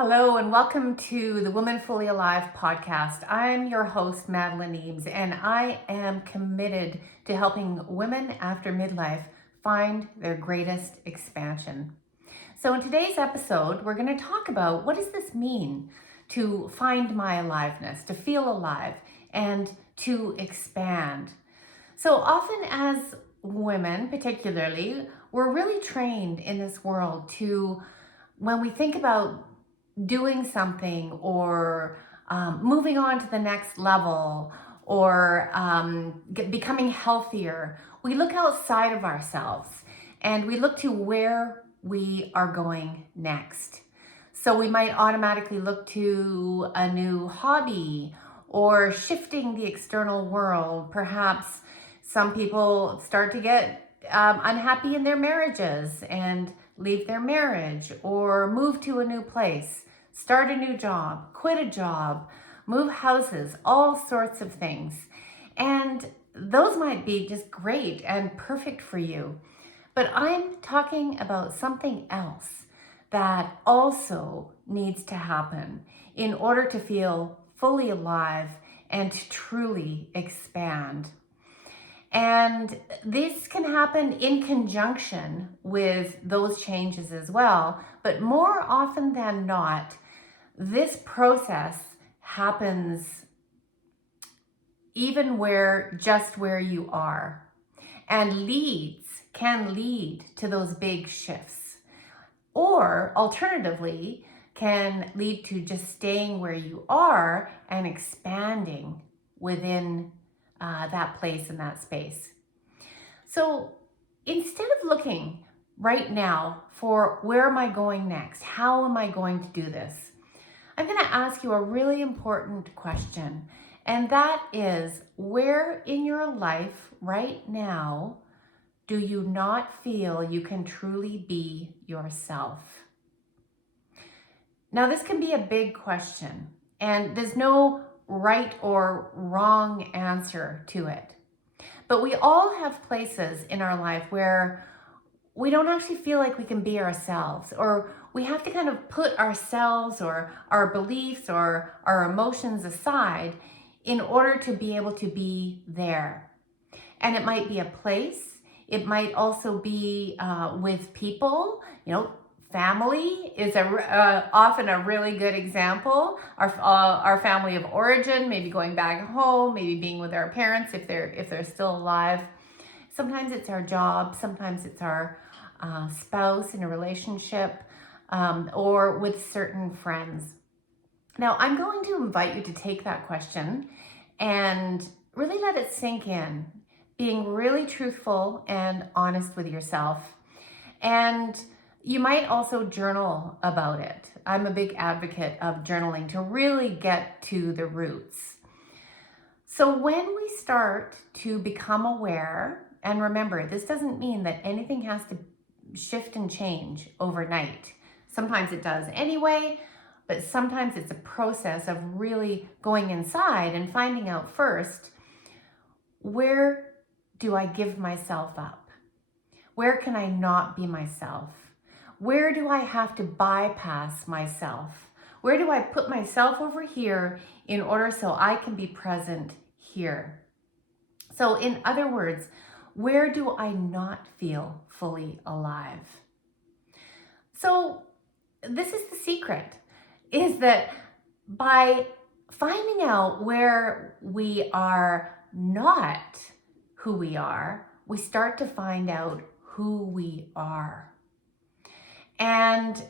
Hello and welcome to the Woman Fully Alive podcast. I'm your host, Madeleine Eames, and I am committed to helping women after midlife find their greatest expansion. So in today's episode, we're going to talk about what does this mean to find my aliveness, to feel alive, and to expand. So often as women, particularly, we're really trained in this world to, when we think about doing something or moving on to the next level or becoming healthier, we look outside of ourselves and we look to where we are going next. So we might automatically look to a new hobby or shifting the external world. Perhaps some people start to get unhappy in their marriages and leave their marriage or move to a new place, start a new job, quit a job, move houses, all sorts of things. And those might be just great and perfect for you. But I'm talking about something else that also needs to happen in order to feel fully alive and to truly expand. And this can happen in conjunction with those changes as well. But more often than not, this process happens even just where you are, and can lead to those big shifts, or alternatively can lead to just staying where you are and expanding within that place and that space. So instead of looking right now for where am I going next, how am I going to do this, I'm going to ask you a really important question, and that is, where in your life right now do you not feel you can truly be yourself? Now, this can be a big question, and there's no right or wrong answer to it. But we all have places in our life where we don't actually feel like we can be ourselves, or we have to kind of put ourselves or our beliefs or our emotions aside in order to be able to be there. And it might be a place. It might also be with people. Family is often a really good example. Our family of origin, maybe going back home, maybe being with our parents if they're still alive. Sometimes it's our job. Sometimes it's our spouse in a relationship, or with certain friends. Now, I'm going to invite you to take that question and really let it sink in, being really truthful and honest with yourself. And you might also journal about it. I'm a big advocate of journaling to really get to the roots. So when we start to become aware, and remember, this doesn't mean that anything has to shift and change overnight. Sometimes it does anyway, but sometimes it's a process of really going inside and finding out first, where do I give myself up? Where can I not be myself? Where do I have to bypass myself? Where do I put myself over here in order so I can be present here? So in other words, where do I not feel fully alive? So this is the secret, is that by finding out where we are not who we are, we start to find out who we are. And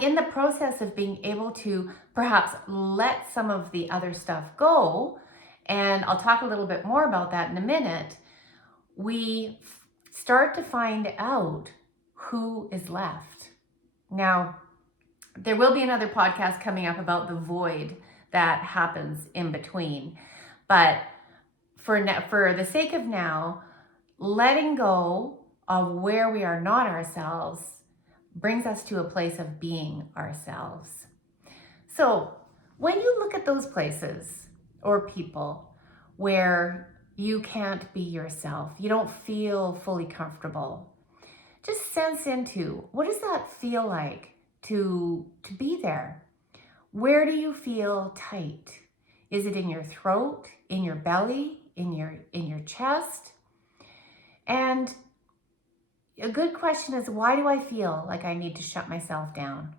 in the process of being able to perhaps let some of the other stuff go, and I'll talk a little bit more about that in a minute, we start to find out who is left. Now, there will be another podcast coming up about the void that happens in between. But for the sake of now, letting go of where we are not ourselves brings us to a place of being ourselves. So when you look at those places or people where you can't be yourself, you don't feel fully comfortable, just sense into, what does that feel like to be there? Where do you feel tight? Is it in your throat, in your belly, in your chest? And a good question is, why do I feel like I need to shut myself down?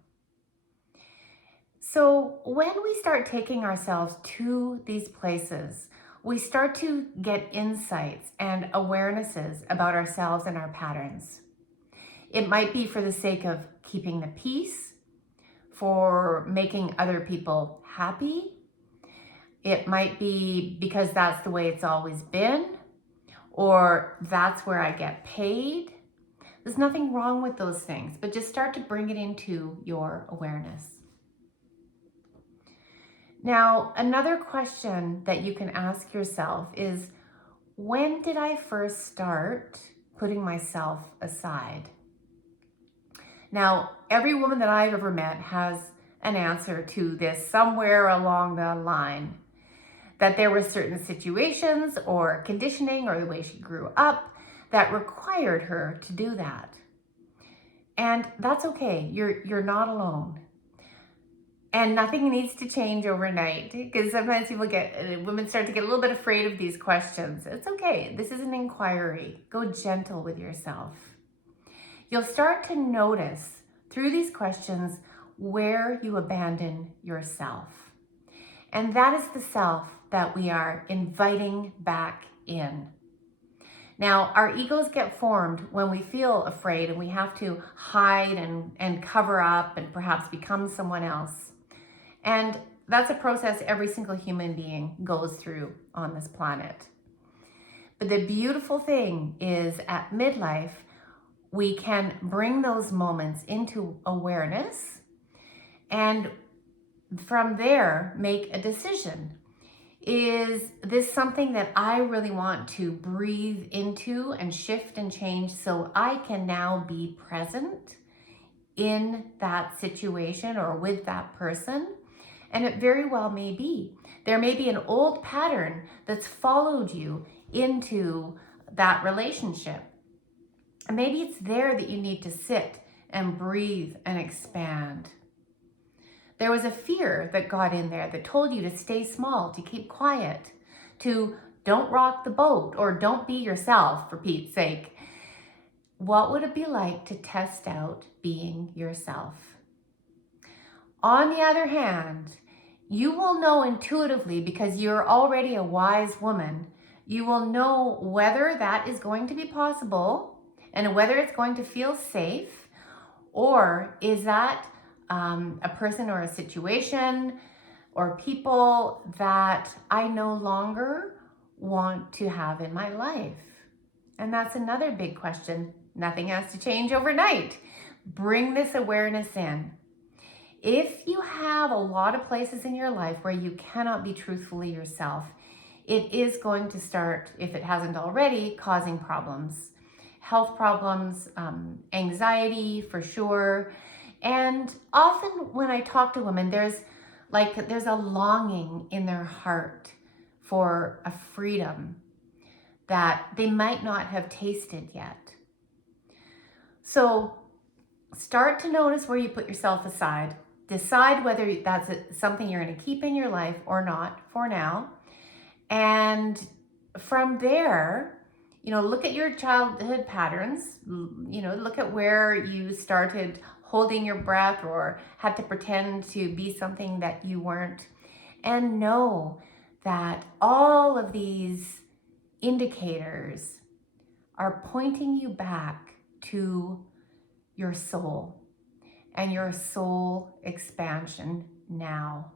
So when we start taking ourselves to these places, we start to get insights and awarenesses about ourselves and our patterns. It might be for the sake of keeping the peace, for making other people happy. It might be because that's the way it's always been, or that's where I get paid. There's nothing wrong with those things, but just start to bring it into your awareness. Now, another question that you can ask yourself is, when did I first start putting myself aside? Now, every woman that I've ever met has an answer to this somewhere along the line, that there were certain situations or conditioning or the way she grew up that required her to do that. And that's okay. You're not alone. And nothing needs to change overnight, because sometimes women start to get a little bit afraid of these questions. It's okay. This is an inquiry. Go gentle with yourself. You'll start to notice through these questions where you abandon yourself. And that is the self that we are inviting back in. Now, our egos get formed when we feel afraid and we have to hide and cover up and perhaps become someone else. And that's a process every single human being goes through on this planet. But the beautiful thing is, at midlife, we can bring those moments into awareness and from there make a decision. Is this something that I really want to breathe into and shift and change so I can now be present in that situation or with that person? And it very well may be. There may be an old pattern that's followed you into that relationship. And maybe it's there that you need to sit and breathe and expand. There was a fear that got in there that told you to stay small, to keep quiet, to don't rock the boat, or don't be yourself, for Pete's sake. What would it be like to test out being yourself? On the other hand, you will know intuitively, because you're already a wise woman, you will know whether that is going to be possible and whether it's going to feel safe, or is that a person or a situation or people that I no longer want to have in my life. And that's another big question. Nothing has to change overnight. Bring this awareness in. If you have a lot of places in your life where you cannot be truthfully yourself, it is going to start, if it hasn't already, causing problems. Health problems, anxiety for sure. And often when I talk to women, there's a longing in their heart for a freedom that they might not have tasted yet. So start to notice where you put yourself aside. Decide whether that's something you're going to keep in your life or not for now. And from there, look at your childhood patterns. Look at where you started holding your breath or had to pretend to be something that you weren't. And know that all of these indicators are pointing you back to your soul and your soul expansion now.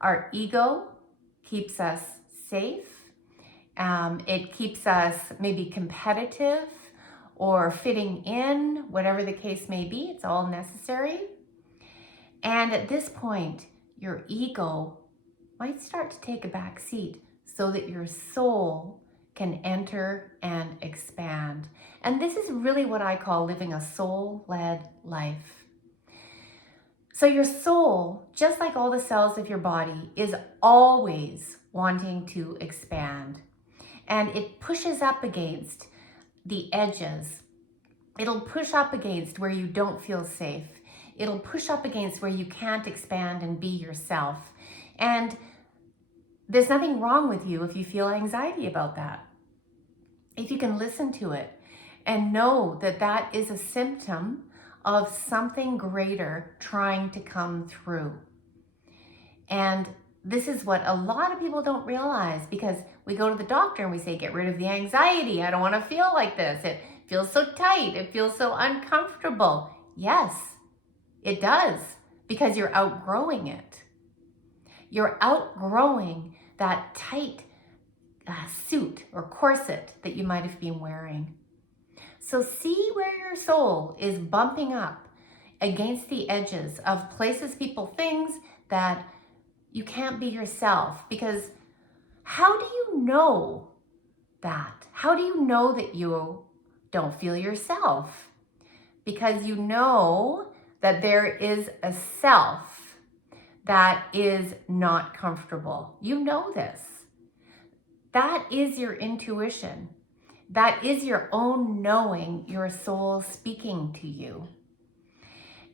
Our ego keeps us safe. It keeps us maybe competitive or fitting in, whatever the case may be. It's all necessary. And at this point, your ego might start to take a back seat so that your soul can enter and expand. And this is really what I call living a soul-led life. So your soul, just like all the cells of your body, is always wanting to expand. And it pushes up against the edges. It'll push up against where you don't feel safe. it'll push up against where you can't expand and be yourself. And there's nothing wrong with you if you feel anxiety about that. If you can listen to it and know that that is a symptom of something greater trying to come through. And this is what a lot of people don't realize, because we go to the doctor and we say, get rid of the anxiety. I don't want to feel like this. It feels so tight. It feels so uncomfortable. Yes, it does, because you're outgrowing it. You're outgrowing that tight suit or corset that you might have been wearing. So see where your soul is bumping up against the edges of places, people, things that you can't be yourself. Because how do you know that? How do you know that you don't feel yourself? Because you know that there is a self that is not comfortable. You know this. That is your intuition. That is your own knowing, your soul speaking to you.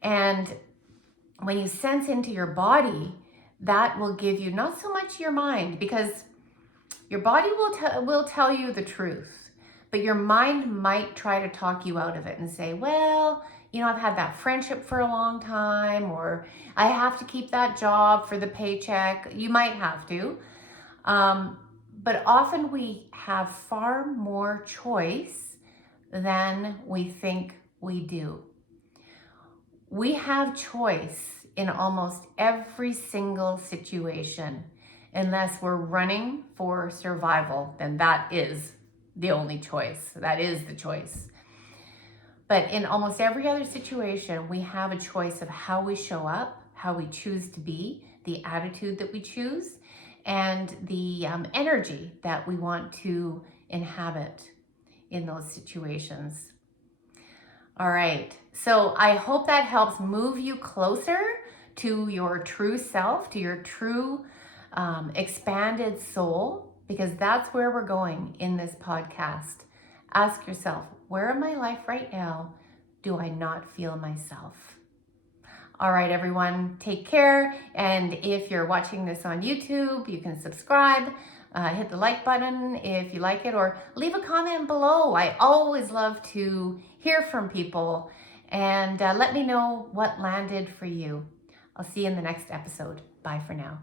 And when you sense into your body, that will give you not so much your mind, because your body will tell you the truth, but your mind might try to talk you out of it and say, well, you know, I've had that friendship for a long time, or I have to keep that job for the paycheck. You might have to. But often we have far more choice than we think we do. We have choice in almost every single situation. Unless we're running for survival, then that is the only choice. That is the choice. But in almost every other situation, we have a choice of how we show up, how we choose to be, the attitude that we choose, and the energy that we want to inhabit in those situations. All right, so I hope that helps move you closer to your true self, to your true expanded soul, because that's where we're going in this podcast. Ask yourself, where in my life right now do I not feel myself? All right, everyone, take care. And if you're watching this on YouTube, you can subscribe, hit the like button if you like it, or leave a comment below. I always love to hear from people, and let me know what landed for you. I'll see you in the next episode. Bye for now.